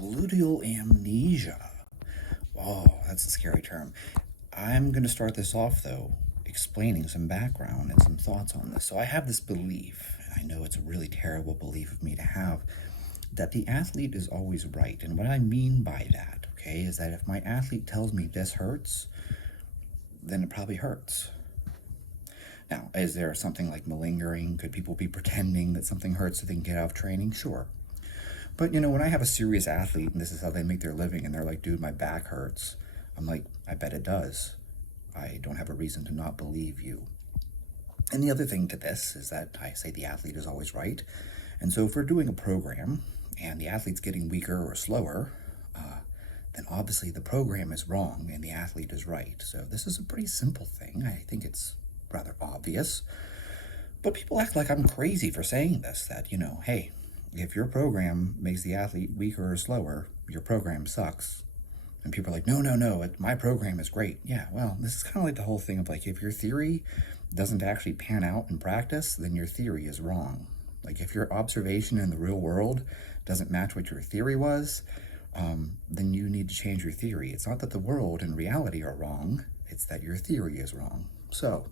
Gluteal amnesia. Oh, that's a scary term. I'm going to start this off, though, explaining some background and some thoughts on this. So, I have this belief, and I know it's a really terrible belief of me to have, that the athlete is always right. And what I mean by that, okay, is that if my athlete tells me this hurts, then it probably hurts. Now, is there something like malingering? Could people be pretending that something hurts so they can get out of training? Sure. But when I have a serious athlete and this is how they make their living and they're like, dude, my back hurts, I'm like, I bet it does. I don't have a reason to not believe you. And the other thing to this is that I say the athlete is always right. And so if we're doing a program and the athlete's getting weaker or slower, then obviously the program is wrong and the athlete is right. So this is a pretty simple thing. I think it's rather obvious. But people act like I'm crazy for saying this, that, hey, if your program makes the athlete weaker or slower, your program sucks. And people are like, no, my program is great. Yeah, well, this is kind of like the whole thing of like, if your theory doesn't actually pan out in practice, then your theory is wrong. Like if your observation in the real world doesn't match what your theory was, then you need to change your theory. It's not that the world and reality are wrong, it's that your theory is wrong. So,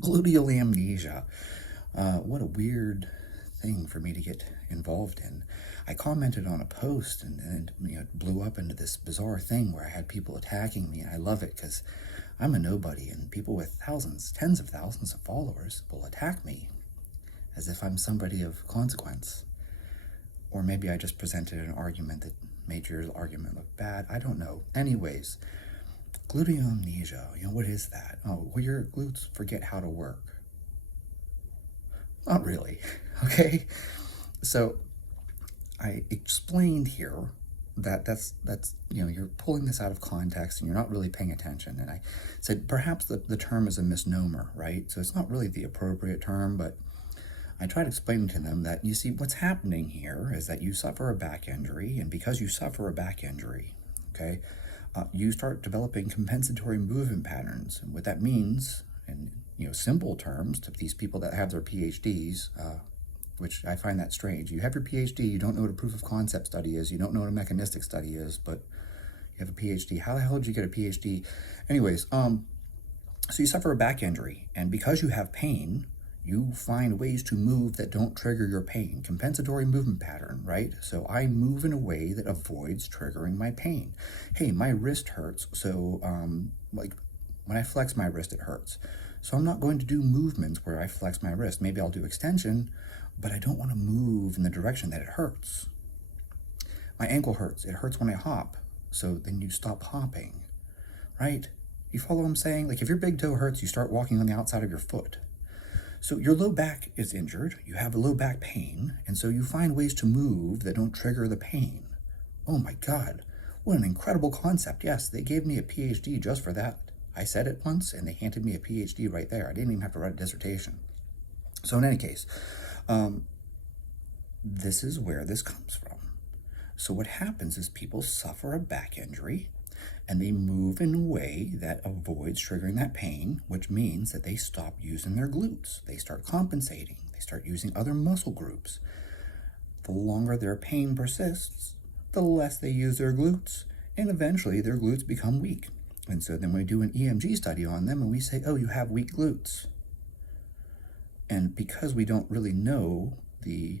gluteal amnesia. What a weird thing for me to get involved in. I commented on a post and it blew up into this bizarre thing where I had people attacking me, and I love it because I'm a nobody and people with thousands, tens of thousands of followers will attack me as if I'm somebody of consequence. Or maybe I just presented an argument that made your argument look bad. I don't know. Anyways, gluteal amnesia, what is that? Oh, well, your glutes forget how to work. Not really, okay? So I explained here that that's you're pulling this out of context and you're not really paying attention. And I said perhaps the term is a misnomer, right? So it's not really the appropriate term, but I tried explaining to them that, you see, what's happening here is that you suffer a back injury, and because you suffer a back injury, okay, you start developing compensatory movement patterns. And what that means, in simple terms, to these people that have their PhDs, which I find that strange. You have your PhD, you don't know what a proof of concept study is, you don't know what a mechanistic study is, but you have a PhD. How the hell did you get a PhD? Anyways, so you suffer a back injury, and because you have pain, you find ways to move that don't trigger your pain. Compensatory movement pattern, right? So I move in a way that avoids triggering my pain. Hey, my wrist hurts, so like when I flex my wrist, it hurts. So I'm not going to do movements where I flex my wrist. Maybe I'll do extension, but I don't want to move in the direction that it hurts. My ankle hurts. It hurts when I hop. So then you stop hopping, right? You follow what I'm saying? Like if your big toe hurts, you start walking on the outside of your foot. So your low back is injured, you have a low back pain, and so you find ways to move that don't trigger the pain. Oh my God, what an incredible concept. Yes, they gave me a PhD just for that. I said it once and they handed me a PhD right there. I didn't even have to write a dissertation. So in any case, this is where this comes from. So what happens is people suffer a back injury and they move in a way that avoids triggering that pain, which means that they stop using their glutes. They start compensating. They start using other muscle groups. The longer their pain persists, the less they use their glutes, and eventually their glutes become weak. And so then we do an EMG study on them and we say, oh, you have weak glutes. And because we don't really know the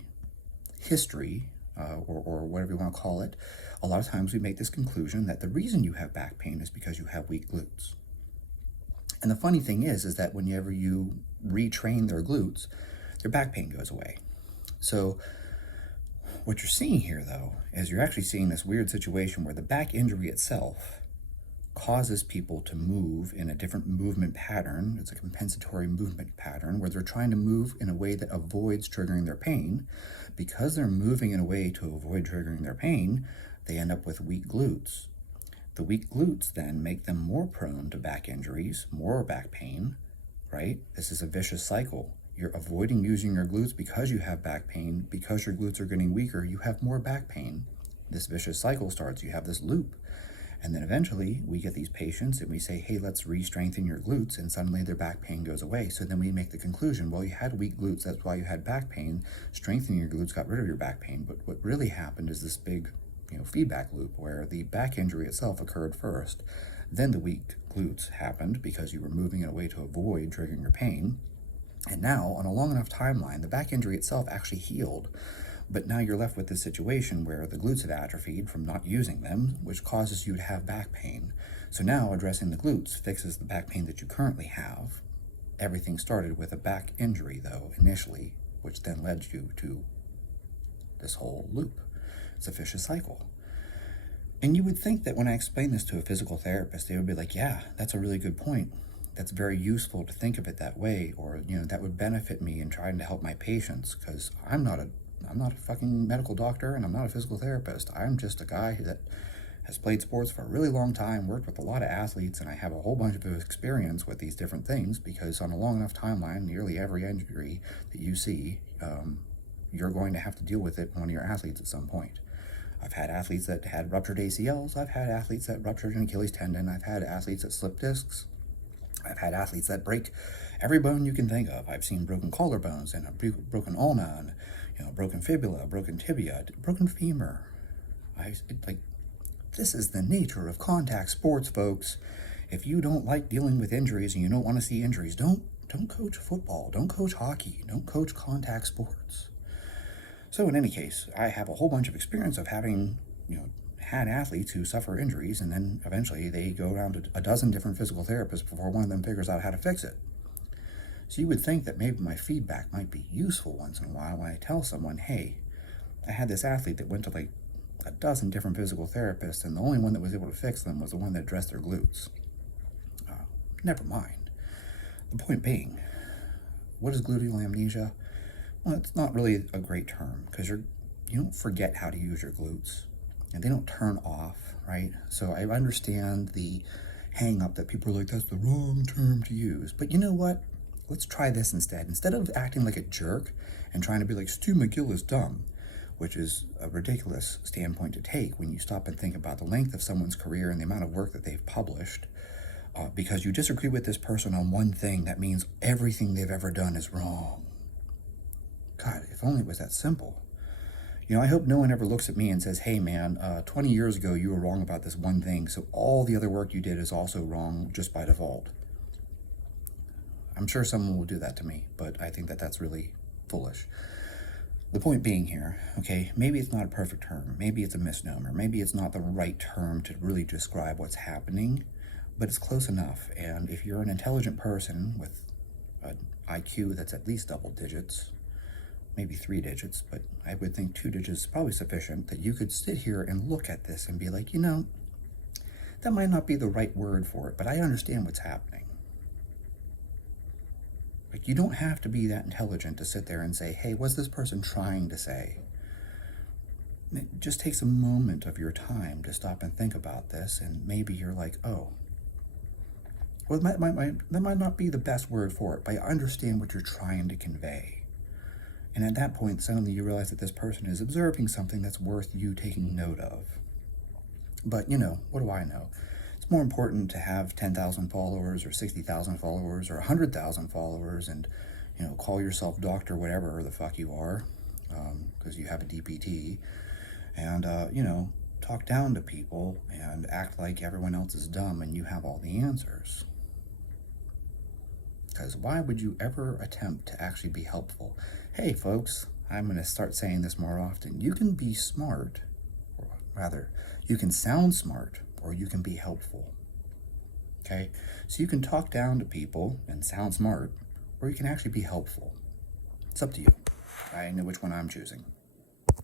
history or whatever you want to call it, a lot of times we make this conclusion that the reason you have back pain is because you have weak glutes. And the funny thing is that whenever you retrain their glutes, their back pain goes away. So what you're seeing here, though, is you're actually seeing this weird situation where the back injury itself causes people to move in a different movement pattern. It's a compensatory movement pattern where they're trying to move in a way that avoids triggering their pain. Because they're moving in a way to avoid triggering their pain, they end up with weak glutes. The weak glutes then make them more prone to back injuries, more back pain, right? This is a vicious cycle. You're avoiding using your glutes because you have back pain. Because your glutes are getting weaker, you have more back pain. This vicious cycle starts. You have this loop. And then eventually we get these patients and we say, hey, let's re-strengthen your glutes, and suddenly their back pain goes away. So then we make the conclusion, well, you had weak glutes, that's why you had back pain. Strengthening your glutes got rid of your back pain. But what really happened is this big feedback loop where the back injury itself occurred first, then the weak glutes happened because you were moving in a way to avoid triggering your pain, and now, on a long enough timeline, the back injury itself actually healed. But now you're left with this situation where the glutes have atrophied from not using them, which causes you to have back pain. So now addressing the glutes fixes the back pain that you currently have. Everything started with a back injury, though, initially, which then led you to this whole loop. It's a vicious cycle. And you would think that when I explain this to a physical therapist, they would be like, yeah, that's a really good point. That's very useful to think of it that way, or, that would benefit me in trying to help my patients, because I'm not a fucking medical doctor, and I'm not a physical therapist. I'm just a guy that has played sports for a really long time, worked with a lot of athletes, and I have a whole bunch of experience with these different things, because on a long enough timeline, nearly every injury that you see, you're going to have to deal with it in one of your athletes at some point. I've had athletes that had ruptured ACLs. I've had athletes that ruptured an Achilles tendon. I've had athletes that slip discs. I've had athletes that break every bone you can think of. I've seen broken collarbones and a broken ulna, and broken fibula, broken tibia, broken femur. This is the nature of contact sports, folks. If you don't like dealing with injuries and you don't want to see injuries, don't coach football, don't coach hockey, don't coach contact sports. So in any case, I have a whole bunch of experience of having, had athletes who suffer injuries, and then eventually they go around to a dozen different physical therapists before one of them figures out how to fix it. So you would think that maybe my feedback might be useful once in a while when I tell someone, hey, I had this athlete that went to like a dozen different physical therapists, and the only one that was able to fix them was the one that addressed their glutes. Never mind. The point being, what is gluteal amnesia? Well, it's not really a great term, because you don't forget how to use your glutes, and they don't turn off, right? So I understand the hang up that people are like, that's the wrong term to use. But you know what? Let's try this instead. Instead of acting like a jerk and trying to be like, Stu McGill is dumb, which is a ridiculous standpoint to take when you stop and think about the length of someone's career and the amount of work that they've published. Because you disagree with this person on one thing, that means everything they've ever done is wrong. God, if only it was that simple. I hope no one ever looks at me and says, hey man, 20 years ago you were wrong about this one thing, so all the other work you did is also wrong just by default. I'm sure someone will do that to me, but I think that that's really foolish. The point being here, okay, maybe it's not a perfect term, maybe it's a misnomer, maybe it's not the right term to really describe what's happening, but it's close enough. And if you're an intelligent person with an IQ that's at least double digits, maybe 3 digits, but I would think 2 digits is probably sufficient, that you could sit here and look at this and be like, that might not be the right word for it, but I understand what's happening. Like, you don't have to be that intelligent to sit there and say, hey, what's this person trying to say? It just takes a moment of your time to stop and think about this, and maybe you're like, oh, well, that might not be the best word for it, but I understand what you're trying to convey. And at that point, suddenly you realize that this person is observing something that's worth you taking note of. But, what do I know? It's more important to have 10,000 followers or 60,000 followers or 100,000 followers and, call yourself doctor whatever the fuck you are, because you have a DPT, and, talk down to people and act like everyone else is dumb and you have all the answers. Because why would you ever attempt to actually be helpful? Hey, folks, I'm going to start saying this more often. You can be smart, or rather, you can sound smart, or you can be helpful. Okay? So you can talk down to people and sound smart, or you can actually be helpful. It's up to you. I know which one I'm choosing.